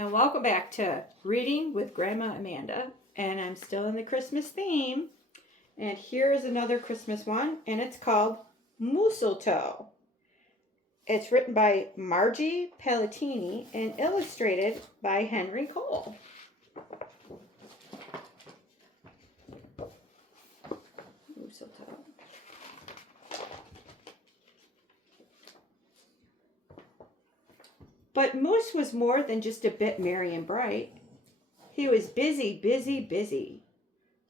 and welcome back to Reading with Grandma Amanda. And I'm still in the Christmas theme. And here is another Christmas one, and it's called Moosletoe. It's written by Margie Palantini and illustrated by Henry Cole. Moosletoe. But Moose was more than just a bit merry and bright. He was busy, busy, busy.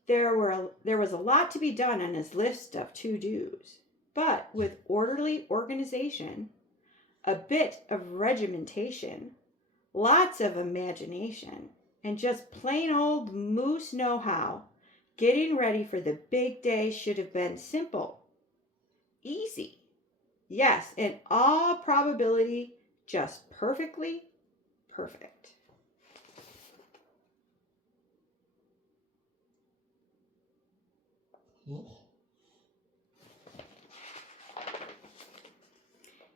There was a lot to be done on his list of to-dos. But with orderly organization, a bit of regimentation, lots of imagination, and just plain old Moose know-how, getting ready for the big day should have been simple, easy. Yes, in all probability, just perfectly perfect.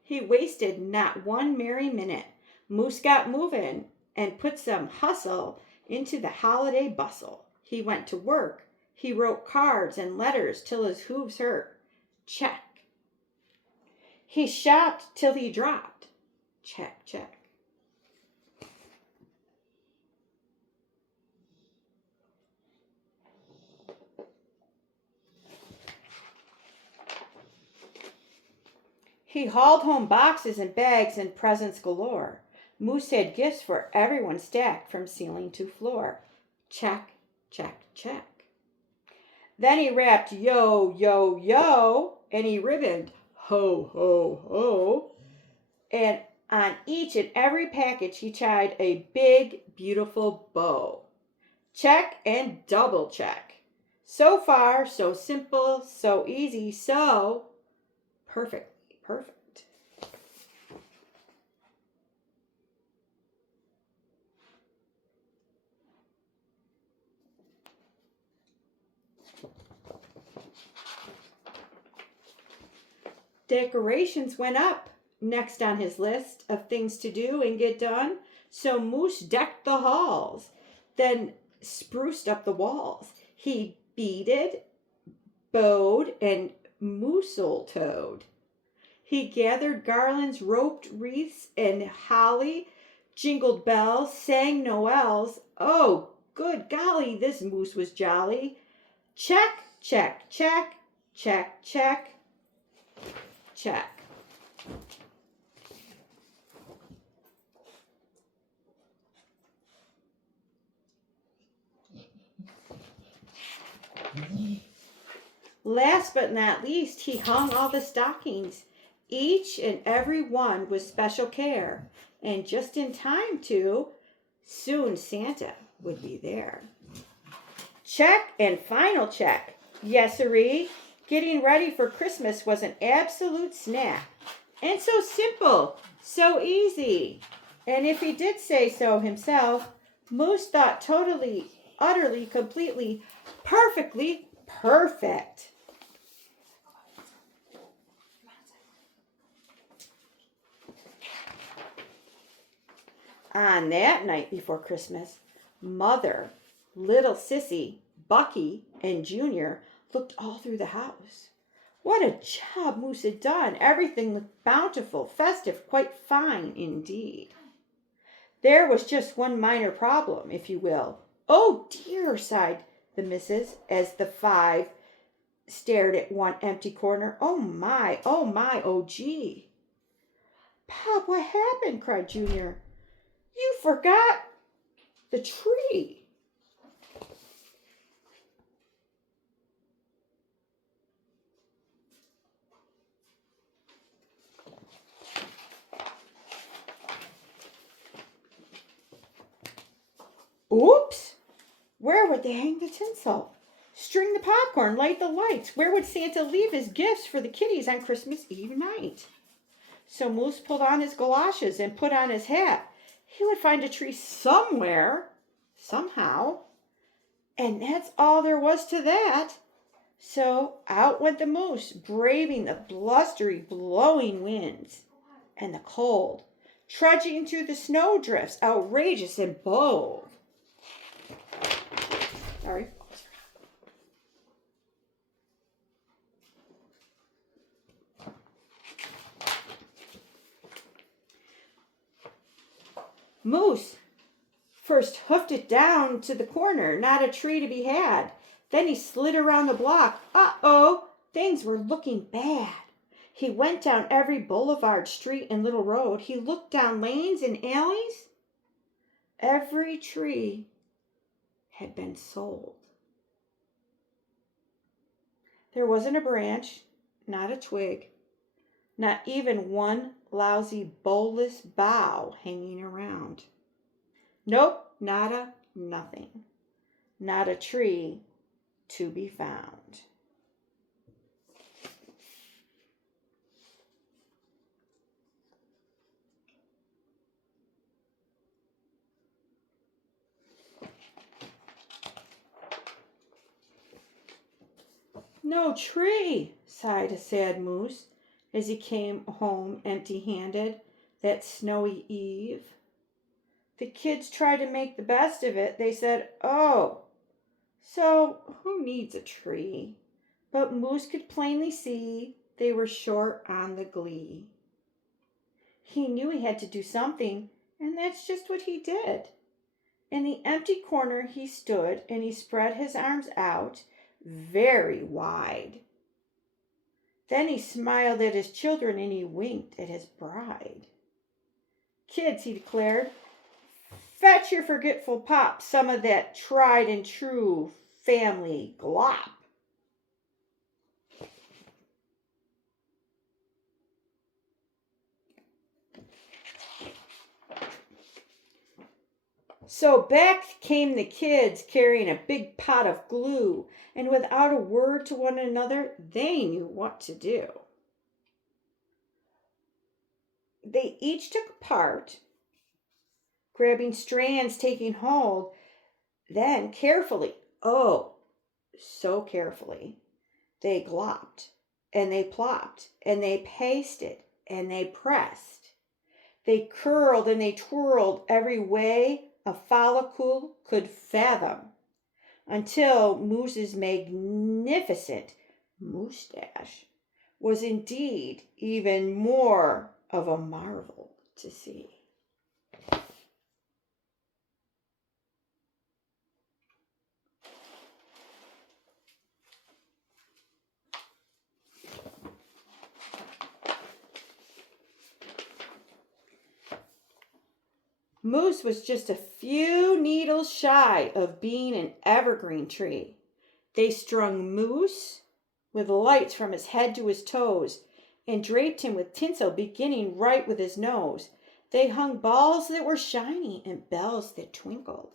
He wasted not one merry minute. Moose got moving and put some hustle into the holiday bustle. He went to work. He wrote cards and letters till his hooves hurt. Check. He shopped till he dropped. Check, check. He hauled home boxes and bags and presents galore. Moose had gifts for everyone stacked from ceiling to floor. Check, check, check. Then he rapped yo, yo, yo, and he ribboned ho, ho, ho. And on each and every package he tied a big, beautiful bow. Check and double check. So far, so simple, so easy, so perfect. Perfect. Decorations went up next on his list of things to do and get done. So Moose decked the halls, then spruced up the walls. He beaded, bowed, and moosletoed. He gathered garlands, roped wreaths, and holly, jingled bells, sang noels. Oh, good golly, this Moose was jolly. Check, check, check, check, check, check. Last but not least, he hung all the stockings. Each and every one with special care, and just in time to, soon Santa would be there. Check and final check. Yes, sirree. Getting ready for Christmas was an absolute snap. And so simple, so easy. And if he did say so himself, Moose thought totally, utterly, completely, perfectly perfect. On that night before Christmas, Mother, little Sissy, Bucky, and Junior looked all through the house. What a job Moose had done. Everything looked bountiful, festive, quite fine indeed. There was just one minor problem, if you will. Oh dear, sighed the missus, as the five stared at one empty corner. Oh my, oh gee. Pop, what happened? Cried Junior. You forgot the tree. Oops! Where would they hang the tinsel? String the popcorn, light the lights. Where would Santa leave his gifts for the kiddies on Christmas Eve night? So Moose pulled on his galoshes and put on his hat. He would find a tree somewhere, somehow. And that's all there was to that. So out went the Moose, braving the blustery, blowing winds and the cold, trudging through the snowdrifts, outrageous and bold. Sorry. Moose first hoofed it down to the corner, not a tree to be had. Then he slid around the block. Uh-oh, things were looking bad. He went down every boulevard, street, and little road. He looked down lanes and alleys. Every tree had been sold. There wasn't a branch, not a twig, not even one lousy, boleless bough hanging around. Nope, nada, nothing. Not a tree to be found. No tree, sighed a sad moose as he came home empty-handed that snowy eve. The kids tried to make the best of it. They said, "Oh, so who needs a tree?" But Moose could plainly see they were short on the glee. He knew he had to do something, and that's just what he did. In the empty corner he stood, and he spread his arms out very wide. Then he smiled at his children and he winked at his bride. "Kids," he declared, "fetch your forgetful pop some of that tried and true family glop." So back came the kids carrying a big pot of glue, and without a word to one another, they knew what to do. They each took a part, grabbing strands, taking hold, then carefully, oh, so carefully, they glopped, and they plopped, and they pasted, and they pressed. They curled and they twirled every way a follicle could fathom, until Moose's magnificent moustache was indeed even more of a marvel to see. Moose was just a few needles shy of being an evergreen tree. They strung Moose with lights from his head to his toes and draped him with tinsel beginning right with his nose. They hung balls that were shiny and bells that twinkled,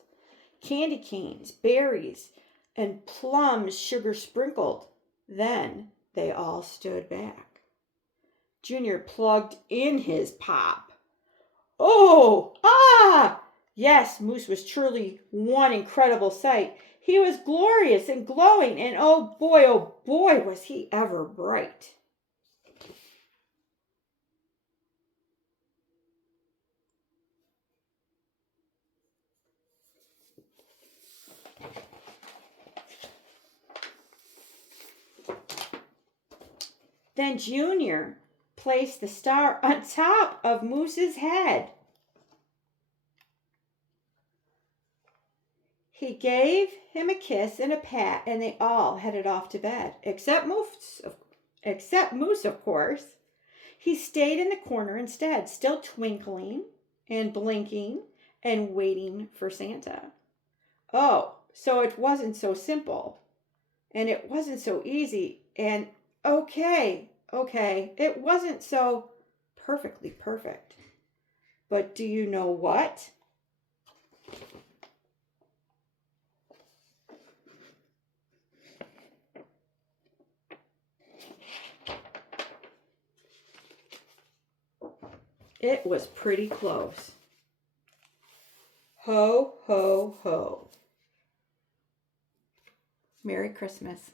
candy canes, berries, and plums sugar sprinkled. Then they all stood back. Junior plugged in his pop. Oh, ah! Yes, Moose was truly one incredible sight. He was glorious and glowing, and oh boy, was he ever bright. Then Junior placed the star on top of Moose's head. He gave him a kiss and a pat, and they all headed off to bed, except Moose, of course. He stayed in the corner instead, still twinkling and blinking and waiting for Santa. Oh, so it wasn't so simple, and it wasn't so easy, and okay, it wasn't so perfectly perfect. But do you know what? It was pretty close. Ho, ho, ho. Merry Christmas.